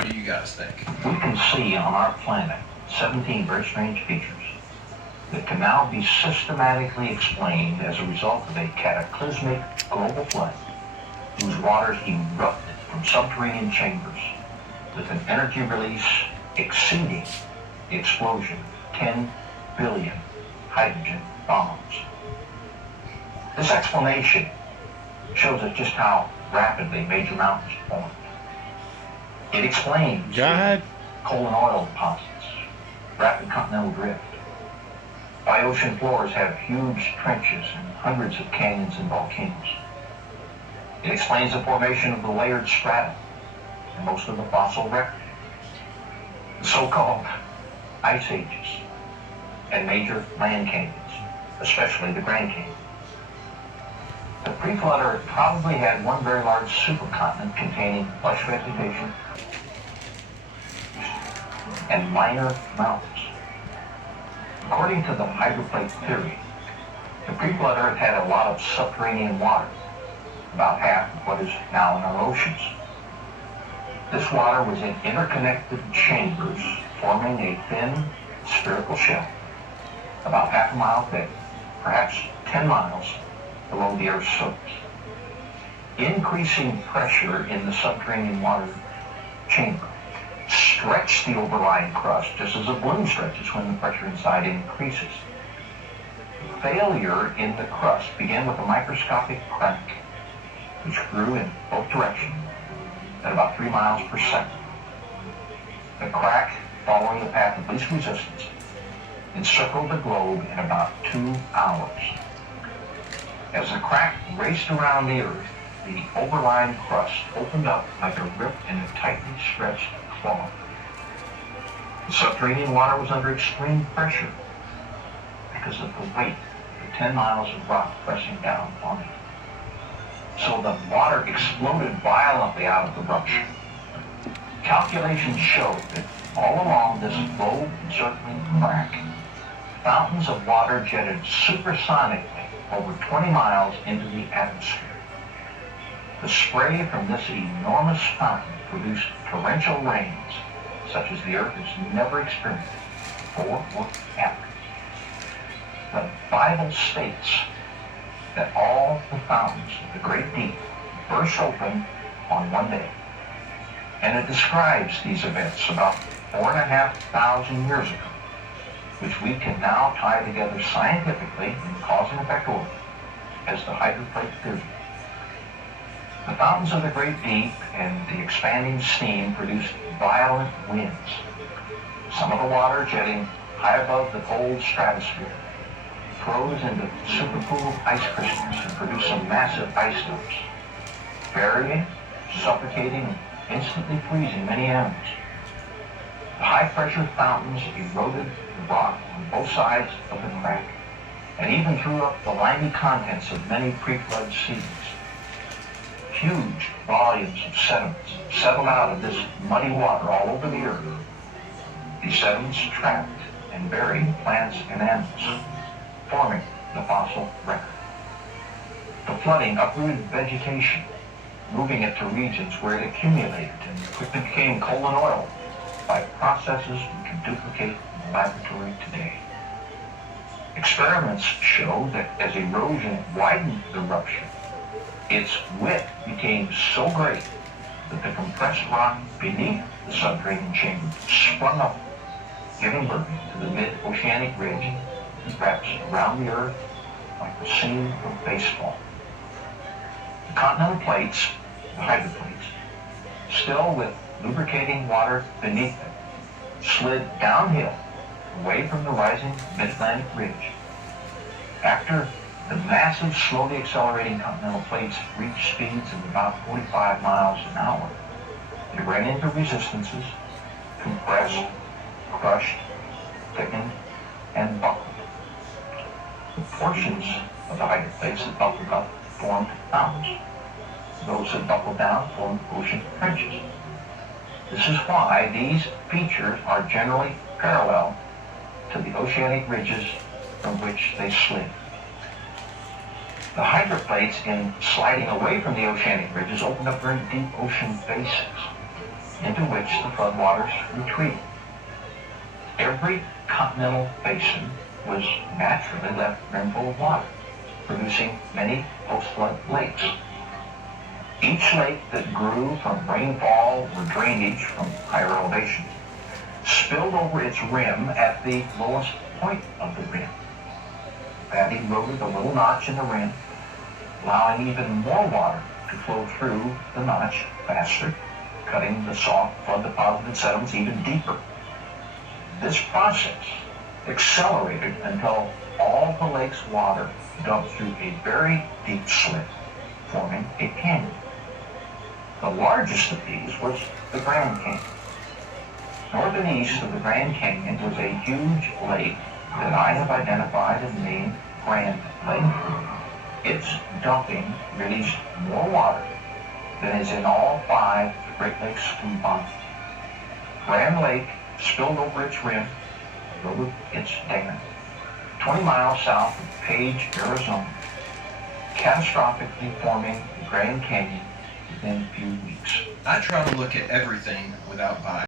What do you guys think? We can see on our planet 17 very strange features that can now be systematically explained as a result of a cataclysmic global flood whose waters erupted from subterranean chambers with an energy release exceeding the explosion of 10 billion hydrogen bombs. This explanation shows us just how rapidly major mountains formed. It explains coal and oil deposits, rapid continental drift, why ocean floors have huge trenches and hundreds of canyons and volcanoes. It explains the formation of the layered strata in most of the fossil record, the so-called ice ages, and major land canyons, especially the Grand Canyon. The pre-flood Earth probably had one very large supercontinent containing lush vegetation and minor mountains. According to the hydroplate theory, the pre-flood Earth had a lot of subterranean water, about half of what is now in our oceans. This water was in interconnected chambers forming a thin spherical shell, about half a mile thick, perhaps 10 miles below the Earth's surface. Increasing pressure in the subterranean water chamber stretched the overlying crust just as a balloon stretches when the pressure inside increases. Failure in the crust began with a microscopic crack, which grew in both directions at about 3 miles per second. The crack, following the path of least resistance, encircled the globe in about 2 hours. As the crack raced around the Earth, the overlying crust opened up like a rip in a tightly stretched cloth. The subterranean water was under extreme pressure because of the weight of the 10 miles of rock pressing down on it. So the water exploded violently out of the rupture. Calculations show that all along this globe-encircling crack, fountains of water jetted supersonically over 20 miles into the atmosphere. The spray from this enormous fountain produced torrential rains such as the Earth has never experienced before or after. The Bible states that all the fountains of the great deep burst open on one day. And it describes these events about 4,500 years ago, which we can now tie together scientifically in cause and effect order as the hydroplate theory. The fountains of the great deep and the expanding steam produced violent winds. Some of the water jetting high above the cold stratosphere froze into supercooled ice crystals and produced some massive ice domes, burying, suffocating, and instantly freezing many animals. The high-pressure fountains eroded the rock on both sides of the crack and even threw up the limy contents of many pre-flood seas. Huge volumes of sediments settled out of this muddy water all over the Earth. These sediments trapped and buried plants and animals, forming the fossil record. The flooding uprooted vegetation, moving it to regions where it accumulated and quickly became coal and oil by processes we can duplicate in the laboratory today. Experiments show that as erosion widened the rupture, its width became so great that the compressed rock beneath the subterranean chamber sprung up, giving birth to the mid-oceanic ridge that wraps around the Earth like the seam of baseball. The continental plates, the hydroplates, still with lubricating water beneath them, slid downhill away from the rising mid-Atlantic ridge. After the massive, slowly accelerating continental plates reached speeds of about 45 miles an hour, they ran into resistances, compressed, crushed, thickened, and buckled. The portions of the hydroplates that buckled up formed mountains. Those that buckled down formed ocean trenches. This is why these features are generally parallel to the oceanic ridges from which they slid. The hydroplates, in sliding away from the oceanic ridges, opened up very deep ocean basins. into which the floodwaters retreated. Every continental basin was naturally left brimful of water, producing many post-flood lakes. Each lake that grew from rainfall or drainage from higher elevation spilled over its rim at the lowest point of the rim. That eroded a little notch in the rim, allowing even more water to flow through the notch faster, cutting the soft flood-deposited sediments even deeper. This process accelerated until all the lake's water dumped through a very deep slit, forming a canyon. The largest of these was the Grand Canyon. North and east of the Grand Canyon was a huge lake that I have identified and named Grand Lake. Its dumping released more water than is in all 5 Great Lakes combined. Grand Lake spilled over its rim, over its dam, 20 miles south of Page, Arizona, catastrophically forming the Grand Canyon within a few weeks. I try to look at everything without bias.